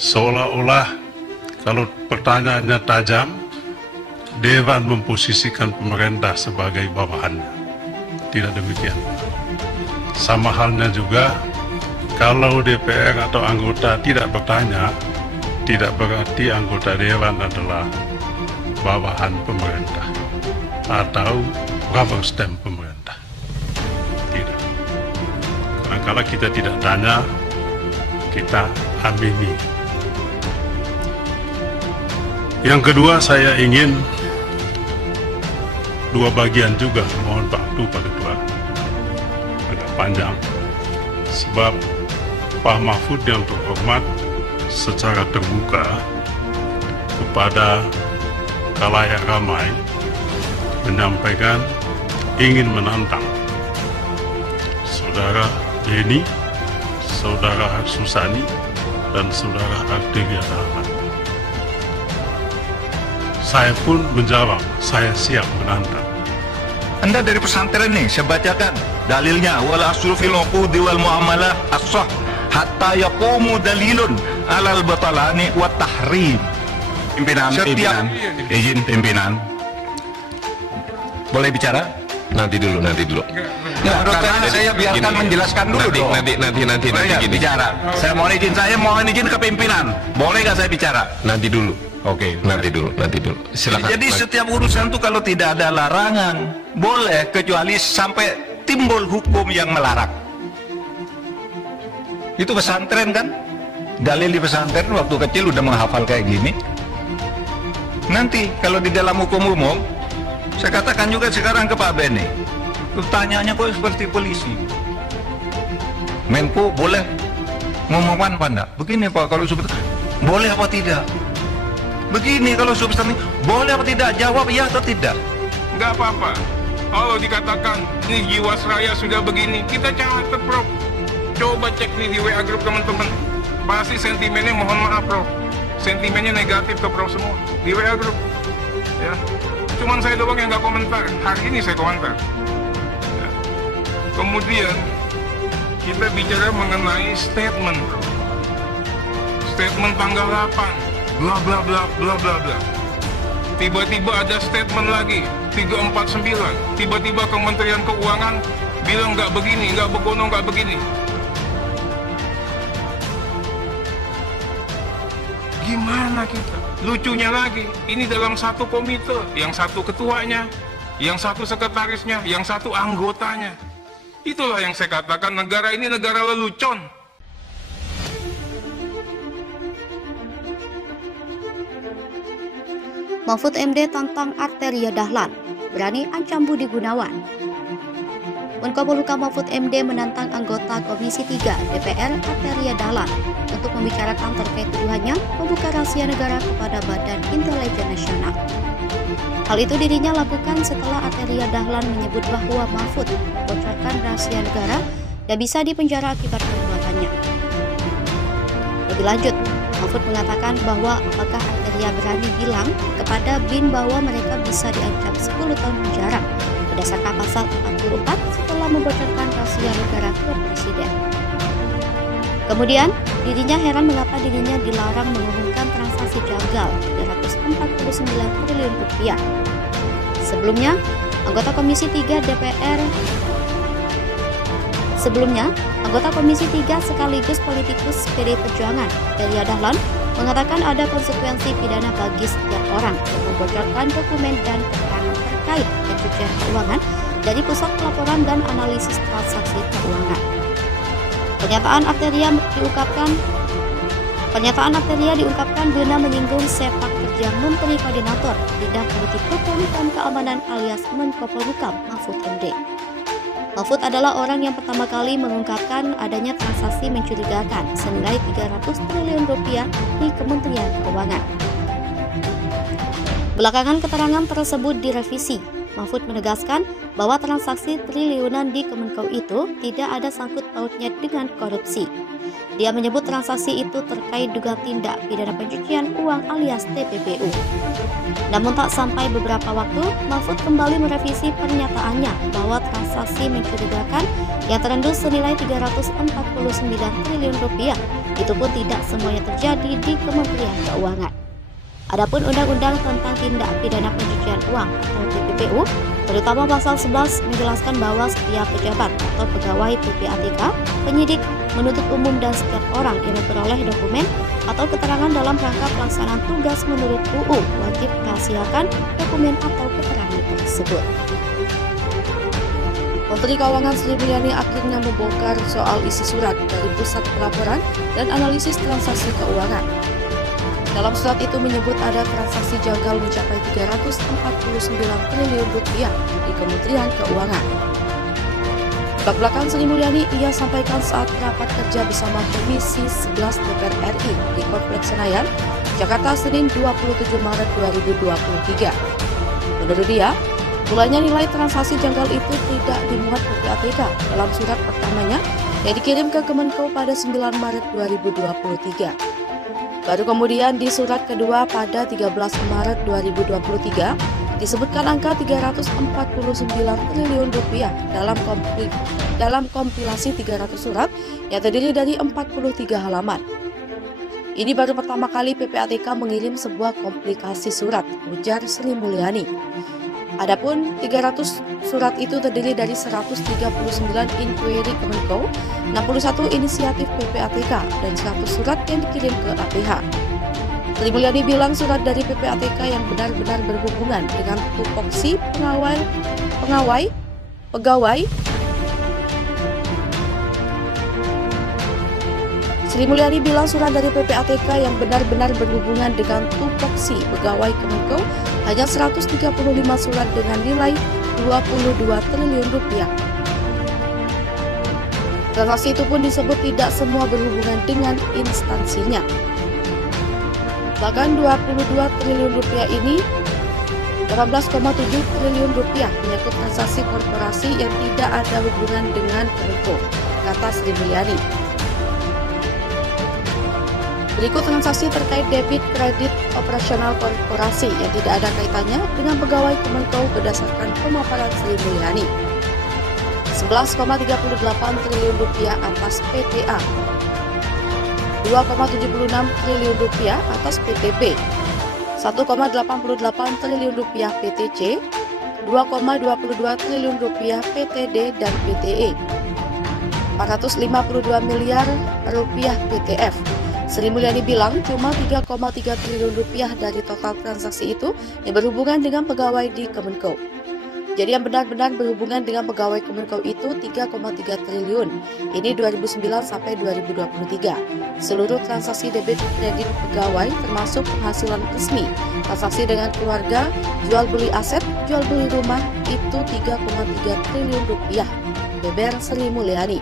Seolah-olah kalau pertanyaannya tajam, Dewan memposisikan pemerintah sebagai bawahannya. Tidak demikian. Sama halnya juga, kalau DPR atau anggota tidak bertanya, tidak berarti anggota Dewan adalah bawahan pemerintah atau rubber stamp pemerintah. Tidak. Kadang-kala kita tidak tanya, kita amini. Yang kedua, saya ingin dua bagian juga, mohon waktu Pak Ketua, agak panjang, sebab Pak Mahfud yang terhormat secara terbuka kepada khalayak ramai menyampaikan ingin menantang Saudara Beni, Saudara Arsusani, dan Saudara Arteria Dahlan. Saya pun menjawab, saya siap menantang. Anda dari pesantren nih, saya bacakan dalilnya. Wala asru fil uqudi wal muamalah as-sah hatta yaqumu dalilun alal batalani wa tahrim. Pimpinan, izin pimpinan. Boleh bicara? Nanti dulu. Karena saya biarkan menjelaskan dulu dong. Nanti gini. Bicara. Saya mohon izin ke pimpinan. Boleh nggak saya bicara? Nanti dulu. Oke. Nanti dulu. Silakan. Jadi setiap urusan itu kalau tidak ada larangan, boleh, kecuali sampai timbul hukum yang melarang. Itu pesantren kan? Dalil di pesantren waktu kecil udah menghafal kayak gini. Nanti kalau di dalam hukum umum, saya katakan juga sekarang ke Pak Beni, pertanyaannya kok seperti polisi. Menko boleh ngomongkan apa enggak? Begini Pak, kalau seperti boleh apa tidak? Begini kalau substansi, boleh apa tidak? Jawab ya atau tidak. Nggak apa-apa. Kalau dikatakan ini Jiwasraya sudah begini, kita catat Prof. Coba cek nih di WA grup teman-teman. Pasti sentimennya mohon maaf Prof. Sentimennya negatif ke Prof semua di WA grup. Ya. Cuman saya doang yang nggak komentar. Hari ini saya komentar. Ya. Kemudian kita bicara mengenai statement Prof. Statement tanggal 8. Bla bla bla bla bla bla. Tiba-tiba ada statement lagi 349. Tiba-tiba Kementerian Keuangan bilang nggak begini, nggak begono, nggak begini. Gimana kita? Lucunya lagi, ini dalam satu komite, yang satu ketuanya, yang satu sekretarisnya, yang satu anggotanya. Itulah yang saya katakan negara ini negara lelucon. Mahfud MD tantang Arteria Dahlan, berani ancam Budi Gunawan. Menko Polhukam Mahfud MD menantang anggota Komisi 3 DPR Arteria Dahlan untuk membicarakan terkait tuduhannya membuka rahasia negara kepada Badan Intelijen Nasional. Hal itu dirinya lakukan setelah Arteria Dahlan menyebut bahwa Mahfud membocorkan rahasia negara dan bisa dipenjara akibat perbuatannya. Lebih lanjut, Mahfud mengatakan bahwa apakah Arteria berani bilang kepada BIN bahwa mereka bisa diancam 10 tahun penjara berdasarkan pasal 44 setelah membocorkan rahasia negara ke Presiden. Kemudian, dirinya heran mengapa dirinya dilarang mengumumkan transaksi janggal 349 triliun rupiah. Sebelumnya, anggota Komisi 3 sekaligus politikus PD Perjuangan, Arteria Dahlan, mengatakan ada konsekuensi pidana bagi setiap orang yang membocorkan dokumen dan keterangan terkait pencucian keuangan dari Pusat Pelaporan dan Analisis Transaksi Keuangan. Pernyataan Arteria diungkapkan guna menyinggung sepak terjang Menteri Koordinator Bidang Politik Hukum dan Keamanan alias Menko Polhukam Mahfud MD. Mahfud adalah orang yang pertama kali mengungkapkan adanya transaksi mencurigakan senilai 300 triliun rupiah di Kementerian Keuangan. Belakangan keterangan tersebut direvisi. Mahfud menegaskan bahwa transaksi triliunan di Kemenko itu tidak ada sangkut pautnya dengan korupsi. Dia menyebut transaksi itu terkait dugaan tindak pidana pencucian uang alias TPPU. Namun tak sampai beberapa waktu, Mahfud kembali merevisi pernyataannya bahwa transaksi mencurigakan yang terendus senilai 349 triliun rupiah Itu pun tidak semuanya terjadi di Kementerian Keuangan. Adapun Undang-Undang tentang Tindak Pidana Pencucian Uang atau TPPU, terutama pasal 11 menjelaskan bahwa setiap pejabat atau pegawai PPATK, penyidik, penuntut umum dan setiap orang yang memperoleh dokumen atau keterangan dalam rangka pelaksanaan tugas menurut UU wajib merahasiakan dokumen atau keterangan tersebut. Menteri Keuangan Sri Mulyani akhirnya membongkar soal isi surat dari Pusat Pelaporan dan Analisis Transaksi Keuangan. Dalam surat itu menyebut ada transaksi janggal mencapai 349 triliun rupiah di Kementerian Keuangan. Belak-belakan Sri Mulyani ia sampaikan saat rapat kerja bersama Komisi 11 DPR RI di Kompleks Senayan, Jakarta, Senin 27 Maret 2023. Menurut dia, mulanya nilai transaksi janggal itu tidak dimuat PPATK dalam surat pertamanya yang dikirim ke Kemenko pada 9 Maret 2023. Baru kemudian di surat kedua pada 13 Maret 2023 disebutkan angka 349 triliun rupiah dalam kompilasi 300 surat yang terdiri dari 43 halaman. Ini baru pertama kali PPATK mengirim sebuah komplikasi surat, ujar Sri Mulyani. Adapun 300 surat itu terdiri dari 139 inquiry Kemenko, 61 inisiatif PPATK, dan 100 surat yang dikirim ke APH. Sri Mulyani bilang surat dari PPATK yang benar-benar berhubungan dengan tupoksi pegawai. Sri Mulyani bilang surat dari PPATK yang benar-benar berhubungan dengan tupoksi pegawai Kemenko hanya 135 surat dengan nilai 22 triliun rupiah. Transaksi itu pun disebut tidak semua berhubungan dengan instansinya. Bahkan 22 triliun rupiah ini 18,7 triliun rupiah menyangkut transaksi korporasi yang tidak ada hubungan dengan Kemenko, kata Sri Mulyani. Berikut transaksi terkait debit kredit operasional korporasi yang tidak ada kaitannya dengan pegawai Kemenko berdasarkan pemaparan Sri Mulyani. 11,38 triliun rupiah atas PTA, 2,76 triliun rupiah atas PTB, 1,88 triliun rupiah PTC, 2,22 triliun rupiah PTD dan PTE, 452 miliar rupiah PTF. Sri Mulyani bilang cuma 3,3 triliun rupiah dari total transaksi itu yang berhubungan dengan pegawai di Kemenko. Jadi yang benar-benar berhubungan dengan pegawai Kemenko itu 3,3 triliun. Ini 2009 sampai 2023. Seluruh transaksi debit kredit pegawai termasuk penghasilan resmi, transaksi dengan keluarga, jual beli aset, jual beli rumah itu 3,3 triliun rupiah. Beber Sri Mulyani.